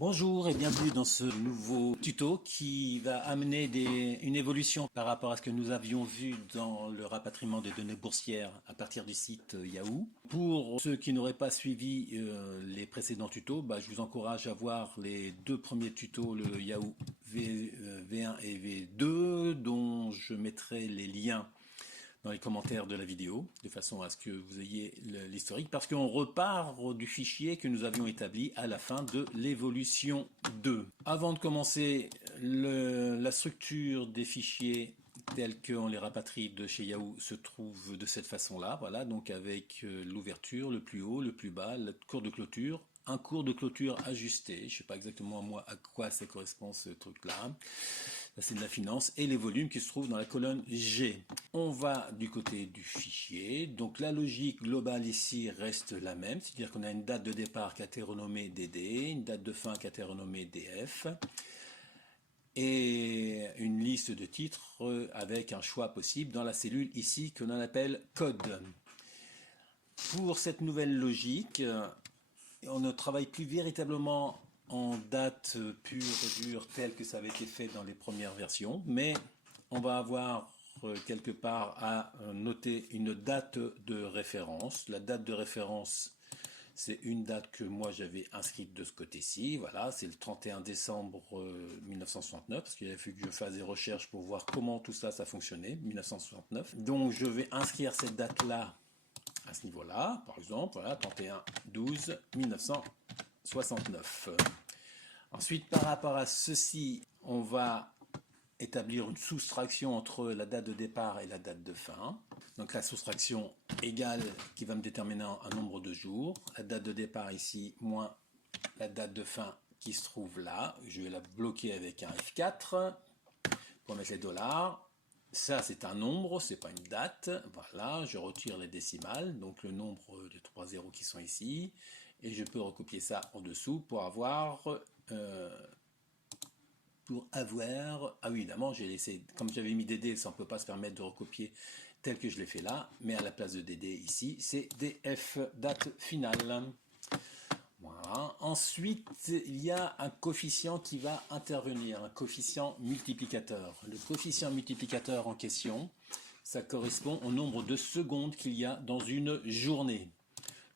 Bonjour et bienvenue dans ce nouveau tuto qui va amener une évolution par rapport à ce que nous avions vu dans le rapatriement des données boursières à partir du site Yahoo. Pour ceux qui n'auraient pas suivi les précédents tutos, je vous encourage à voir les deux premiers tutos, le Yahoo V1 et V2, dont je mettrai les liens dans les commentaires de la vidéo, de façon à ce que vous ayez l'historique, parce qu'on repart du fichier que nous avions établi à la fin de l'évolution 2. Avant de commencer, la structure des fichiers tels qu'on les rapatrie de chez Yahoo se trouve de cette façon-là, voilà, donc avec l'ouverture, le plus haut, le plus bas, le cours de clôture, un cours de clôture ajusté. Je ne sais pas exactement moi à quoi ça correspond ce truc-là. Ça c'est de la finance. Et les volumes qui se trouvent dans la colonne G. On va du côté du fichier. Donc la logique globale ici reste la même. C'est-à-dire qu'on a une date de départ qui a été renommée DD, une date de fin qui a été renommée DF. Et une liste de titres avec un choix possible dans la cellule ici que l'on appelle code. Pour cette nouvelle logique, on ne travaille plus véritablement en date pure et dure telle que ça avait été fait dans les premières versions, mais on va avoir quelque part à noter une date de référence. La date de référence, c'est une date que moi j'avais inscrite de ce côté-ci. Voilà, c'est le 31 décembre 1969, parce qu'il a fallu que je fasse des recherches pour voir comment tout ça fonctionnait, 1969. Donc je vais inscrire cette date-là à ce niveau-là, par exemple, voilà, 31-12-1969. Ensuite, par rapport à ceci, on va établir une soustraction entre la date de départ et la date de fin. Donc la soustraction égale qui va me déterminer un nombre de jours. La date de départ ici, moins la date de fin qui se trouve là. Je vais la bloquer avec un F4 pour mettre les dollars. Ça, c'est un nombre, c'est pas une date. Voilà, je retire les décimales, donc le nombre de 3 zéros qui sont ici. Et je peux recopier ça en dessous pour avoir... ah oui, évidemment, j'ai laissé, comme j'avais mis DD, ça ne peut pas se permettre de recopier tel que je l'ai fait là, mais à la place de DD ici, c'est DF, date finale. Voilà. Ensuite, il y a un coefficient qui va intervenir, un coefficient multiplicateur. Le coefficient multiplicateur en question, ça correspond au nombre de secondes qu'il y a dans une journée.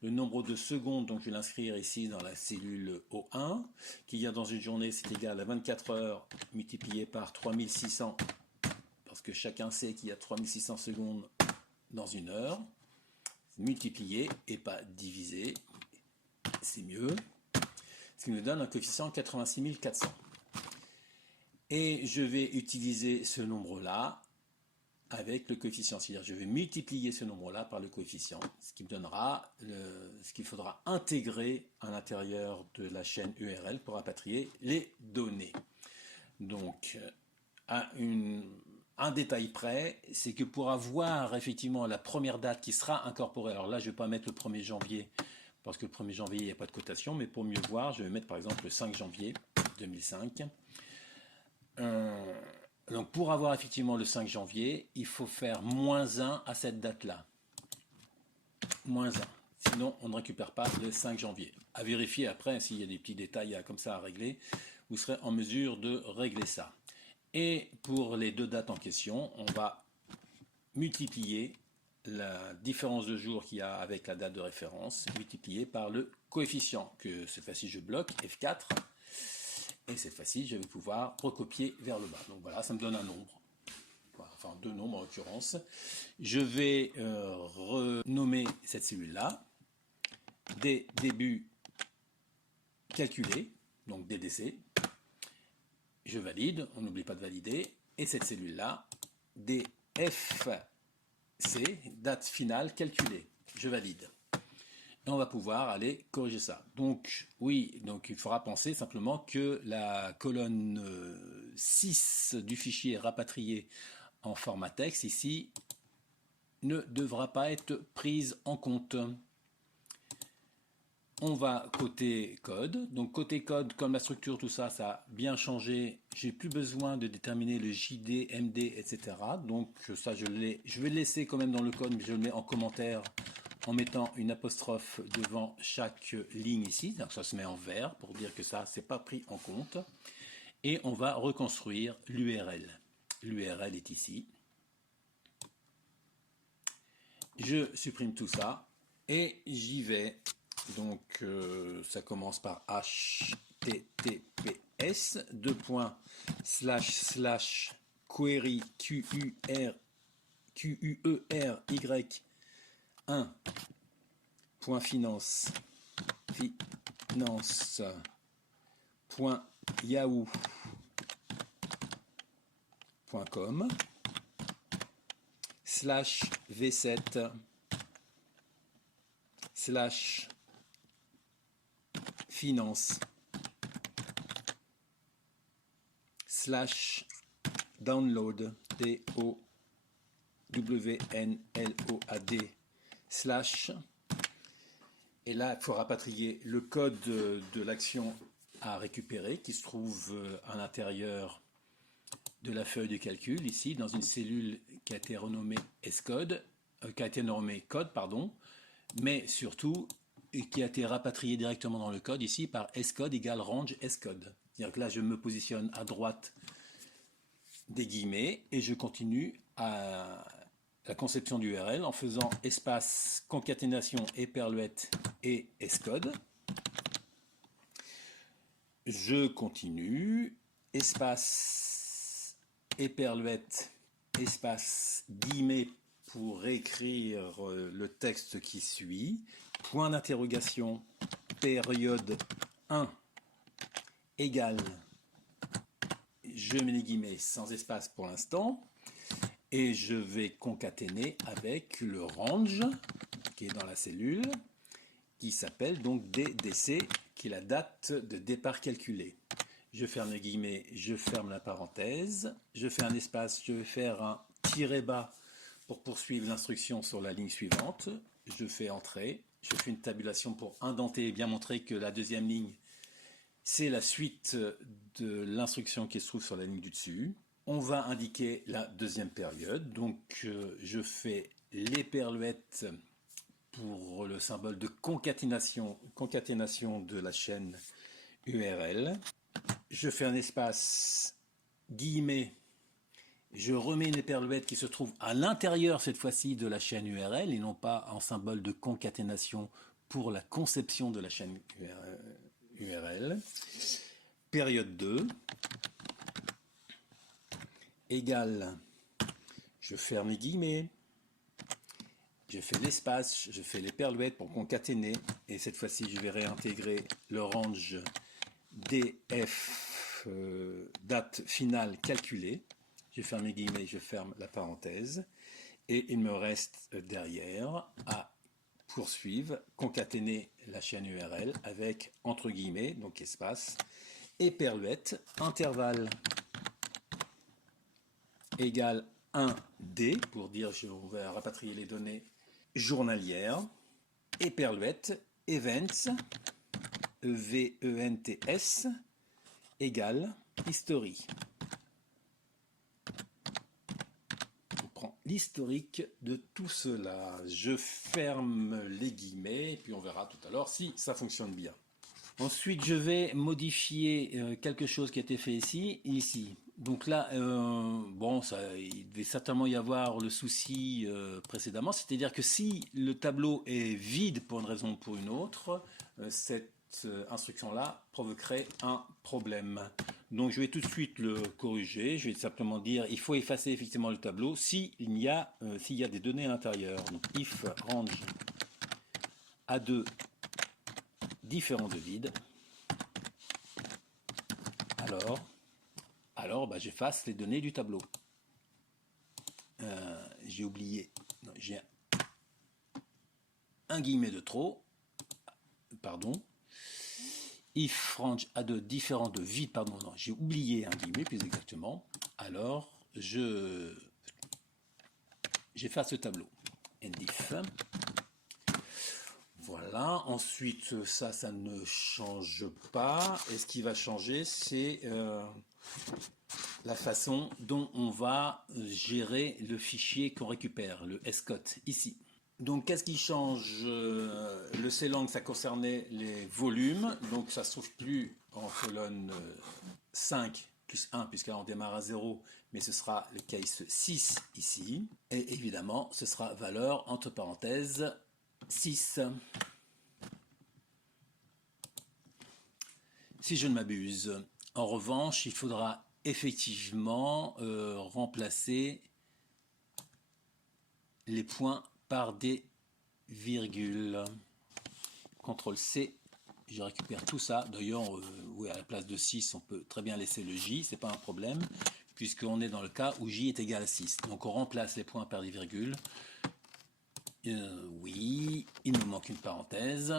Le nombre de secondes, donc je vais l'inscrire ici dans la cellule O1, qu'il y a dans une journée, c'est égal à 24 heures multiplié par 3600, parce que chacun sait qu'il y a 3600 secondes dans une heure. Multiplié et pas divisé, c'est mieux. Ce qui nous donne un coefficient 86 400. Et je vais utiliser ce nombre-là avec le coefficient. C'est-à-dire je vais multiplier ce nombre-là par le coefficient, ce qui me donnera ce qu'il faudra intégrer à l'intérieur de la chaîne URL pour rapatrier les données. Donc, un détail près, c'est que pour avoir effectivement la première date qui sera incorporée, alors là je ne vais pas mettre le 1er janvier, parce que le 1er janvier il n'y a pas de cotation, mais pour mieux voir, je vais mettre par exemple le 5 janvier 2005. Donc pour avoir effectivement le 5 janvier, il faut faire -1 à cette date-là. -1. Sinon, on ne récupère pas le 5 janvier. À vérifier après, s'il y a des petits détails comme ça à régler, vous serez en mesure de régler ça. Et pour les deux dates en question, on va multiplier la différence de jour qu'il y a avec la date de référence, multipliée par le coefficient, que cette fois-ci je bloque, F4. Et cette fois-ci, je vais pouvoir recopier vers le bas. Donc voilà, ça me donne un nombre. Enfin, deux nombres en l'occurrence. Je vais renommer cette cellule-là. Des débuts calculés, donc DDC. Je valide, on n'oublie pas de valider. Et cette cellule-là, DFC, date finale calculée. Je valide. Et on va pouvoir aller corriger ça. Donc oui, donc il faudra penser simplement que la colonne 6 du fichier rapatrié en format texte ici ne devra pas être prise en compte. On va côté code. Donc côté code, comme la structure, tout ça, ça a bien changé. J'ai plus besoin de déterminer le JD, MD, etc. Donc ça, je vais le laisser quand même dans le code, mais je le mets en commentaire en mettant une apostrophe devant chaque ligne ici. Donc ça se met en vert pour dire que ça, c'est pas pris en compte. Et on va reconstruire l'URL. L'URL est ici. Je supprime tout ça et j'y vais. Donc ça commence par https query QUERY 1 .finance .yahoo.com /v7 /finance /download DOWNLOAD / et là il faut rapatrier le code de l'action à récupérer qui se trouve à l'intérieur de la feuille de calcul ici dans une cellule qui a été renommée scode, code pardon, mais surtout qui a été rapatriée directement dans le code ici par scode égale range scode. C'est-à-dire que là je me positionne à droite des guillemets et je continue à la conception du URL en faisant espace concaténation éperluette et scode. Je continue espace éperluette espace guillemets pour écrire le texte qui suit, point d'interrogation période 1 égale, je mets les guillemets sans espace pour l'instant, et je vais concaténer avec le range qui est dans la cellule, qui s'appelle donc DDC, qui est la date de départ calculée. Je ferme les guillemets, je ferme la parenthèse, je fais un espace, je vais faire un tiret bas pour poursuivre l'instruction sur la ligne suivante. Je fais entrer, je fais une tabulation pour indenter et bien montrer que la deuxième ligne, c'est la suite de l'instruction qui se trouve sur la ligne du dessus. On va indiquer la deuxième période, donc je fais l'éperluette pour le symbole de concaténation de la chaîne URL. Je fais un espace guillemets, je remets une éperluette qui se trouve à l'intérieur cette fois-ci de la chaîne URL et non pas en symbole de concaténation pour la conception de la chaîne URL. Période 2 égale, je ferme les guillemets, je fais l'espace, je fais l'éperluette pour concaténer et cette fois-ci je vais réintégrer le range DF date finale calculée. Je ferme les guillemets, je ferme la parenthèse et il me reste derrière à poursuivre, concaténer la chaîne URL avec entre guillemets, donc espace, éperluette, intervalle égale 1D pour dire on va rapatrier les données journalières, éperluette, events, EVENTS égale history. On prend l'historique de tout cela. Je ferme les guillemets et puis on verra tout à l'heure si ça fonctionne bien. Ensuite, je vais modifier quelque chose qui a été fait ici. Donc là, bon, il devait certainement y avoir le souci précédemment, c'est-à-dire que si le tableau est vide pour une raison ou pour une autre, cette instruction-là provoquerait un problème. Donc je vais tout de suite le corriger, je vais simplement dire il faut effacer effectivement le tableau s'il y a des données à l'intérieur. Donc if range A2 différent de vide, alors j'efface les données du tableau. J'ai oublié, j'ai un guillemet de trop, pardon. If range A2 différent de vide, pardon, non, j'ai oublié un guillemet plus exactement, alors j'efface le tableau. And if. Voilà, ensuite ça ne change pas, et ce qui va changer c'est la façon dont on va gérer le fichier qu'on récupère, le scot ici. Donc, qu'est-ce qui change? Le C-Lang, ça concernait les volumes, donc ça se trouve plus en colonne 5 plus 1, puisqu'on on démarre à 0, mais ce sera le case 6 ici. Et évidemment, ce sera valeur entre parenthèses 6. Si je ne m'abuse. En revanche, il faudra effectivement remplacer les points par des virgules. CTRL C, je récupère tout ça. D'ailleurs, oui, à la place de 6, on peut très bien laisser le J, c'est pas un problème, puisqu'on est dans le cas où J est égal à 6. Donc on remplace les points par des virgules. Oui, il nous manque une parenthèse.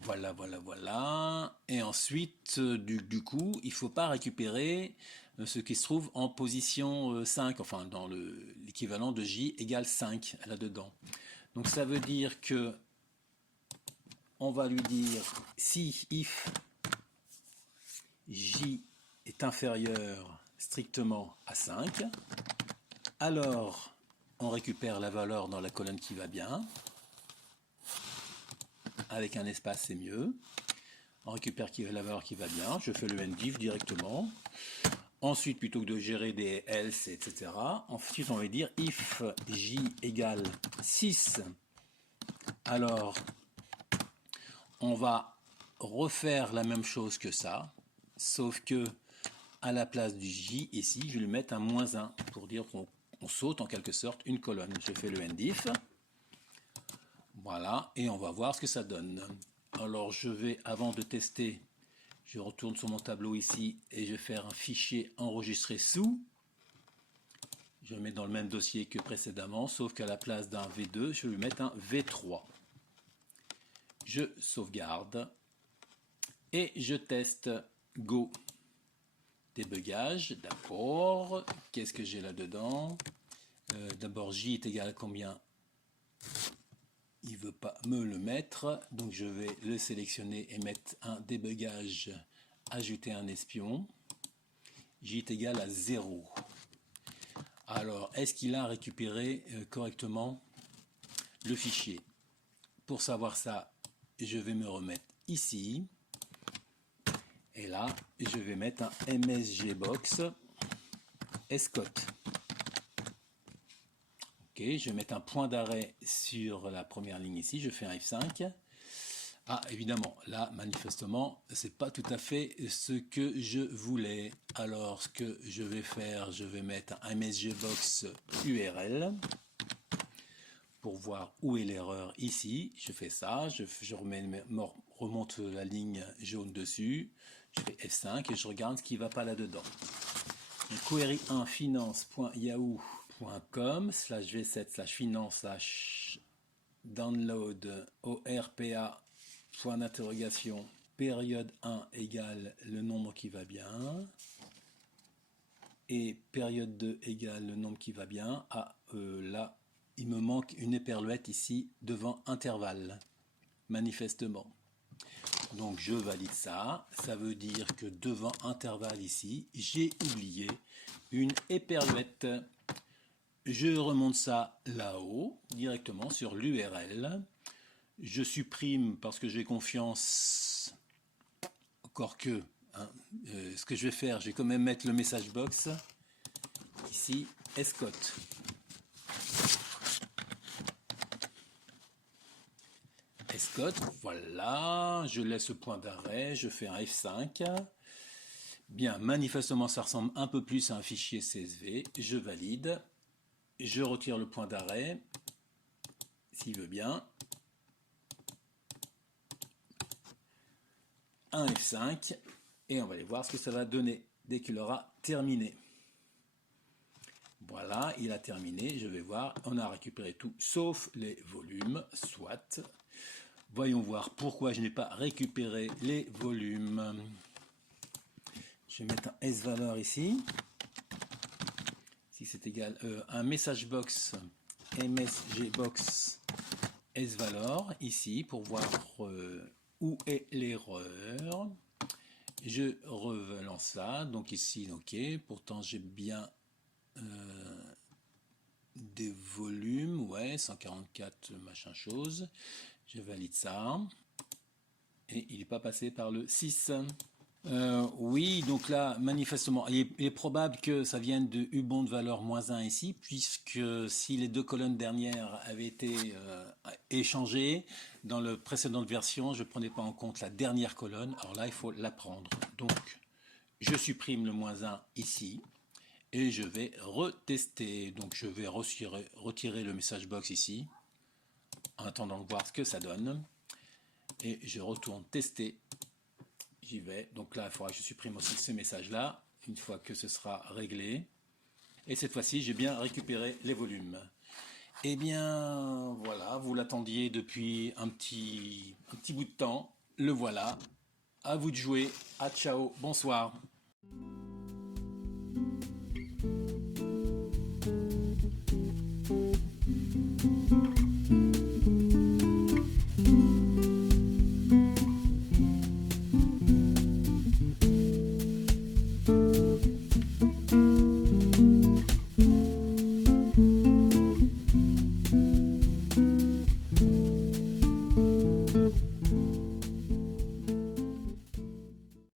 Voilà, voilà, voilà. Et ensuite, du coup, il ne faut pas récupérer ce qui se trouve en position 5, enfin dans l'équivalent de J égale 5 là-dedans. Donc ça veut dire que on va lui dire si if J est inférieur strictement à 5, alors on récupère la valeur dans la colonne qui va bien. Avec un espace, c'est mieux. On récupère la valeur qui va bien. Je fais le NDIF directement. Ensuite, plutôt que de gérer des else, etc., ensuite on va dire if j égale 6, alors on va refaire la même chose que ça, sauf que à la place du j ici, je vais lui mettre un -1 pour dire qu'on saute en quelque sorte une colonne. Je fais le NDIF. Voilà, et on va voir ce que ça donne. Alors je vais, avant de tester, je retourne sur mon tableau ici et je vais faire un fichier enregistré sous. Je le mets dans le même dossier que précédemment, sauf qu'à la place d'un V2, je vais lui mettre un V3. Je sauvegarde et je teste. Go. Débugage, d'accord. Qu'est-ce que j'ai là-dedans? D'abord, J est égal à combien? Il ne veut pas me le mettre, donc je vais le sélectionner et mettre un débugage, ajouter un espion. J est égal à 0. Alors, est-ce qu'il a récupéré correctement le fichier? Pour savoir ça, je vais me remettre ici. Et là, je vais mettre un msgbox escot. Ok, je vais mettre un point d'arrêt sur la première ligne ici. Je fais un F5. Ah, évidemment, là, manifestement, c'est pas tout à fait ce que je voulais. Alors, ce que je vais faire, je vais mettre un msgbox URL pour voir où est l'erreur ici. Je fais ça, je remonte la ligne jaune dessus, je fais F5 et je regarde ce qui ne va pas là-dedans. Query1 finance.yahoo.com/v7/finance/download orpa point d'interrogation période 1 égale le nombre qui va bien et période 2 égale le nombre qui va bien. Ah, là, il me manque une éperluette ici devant intervalle, manifestement. Donc je valide ça. Ça veut dire que devant intervalle ici, j'ai oublié une éperluette. Je remonte ça là-haut, directement sur l'URL. Je supprime parce que j'ai confiance, encore que, hein, ce que je vais faire, je vais quand même mettre le message box ici, escot. Escot, voilà, je laisse le point d'arrêt, je fais un F5. Bien, manifestement ça ressemble un peu plus à un fichier CSV, je valide, je retire le point d'arrêt, s'il veut bien. Un F5, et on va aller voir ce que ça va donner dès qu'il aura terminé. Voilà, il a terminé, je vais voir, on a récupéré tout, sauf les volumes, soit. Voyons voir pourquoi je n'ai pas récupéré les volumes. Je vais mettre un S-valeur ici. Si c'est égal, un message box, msgbox S-valeur, ici, pour voir où est l'erreur. Je relance ça, donc ici, ok, pourtant j'ai bien des volumes, ouais, 144 machin chose. Je valide ça. Et il n'est pas passé par le 6. Oui, donc là, manifestement, il est probable que ça vienne de Ubon de valeur -1 ici, puisque si les deux colonnes dernières avaient été échangées, dans la précédente version, je ne prenais pas en compte la dernière colonne. Alors là, il faut la prendre. Donc, je supprime le -1 ici. Et je vais retester. Donc, je vais retirer le message box ici, en attendant de voir ce que ça donne. Et je retourne tester. J'y vais. Donc là, il faudra que je supprime aussi ce message-là, une fois que ce sera réglé. Et cette fois-ci, j'ai bien récupéré les volumes. Eh bien, voilà, vous l'attendiez depuis un petit bout de temps. Le voilà. À vous de jouer. À ciao. Bonsoir.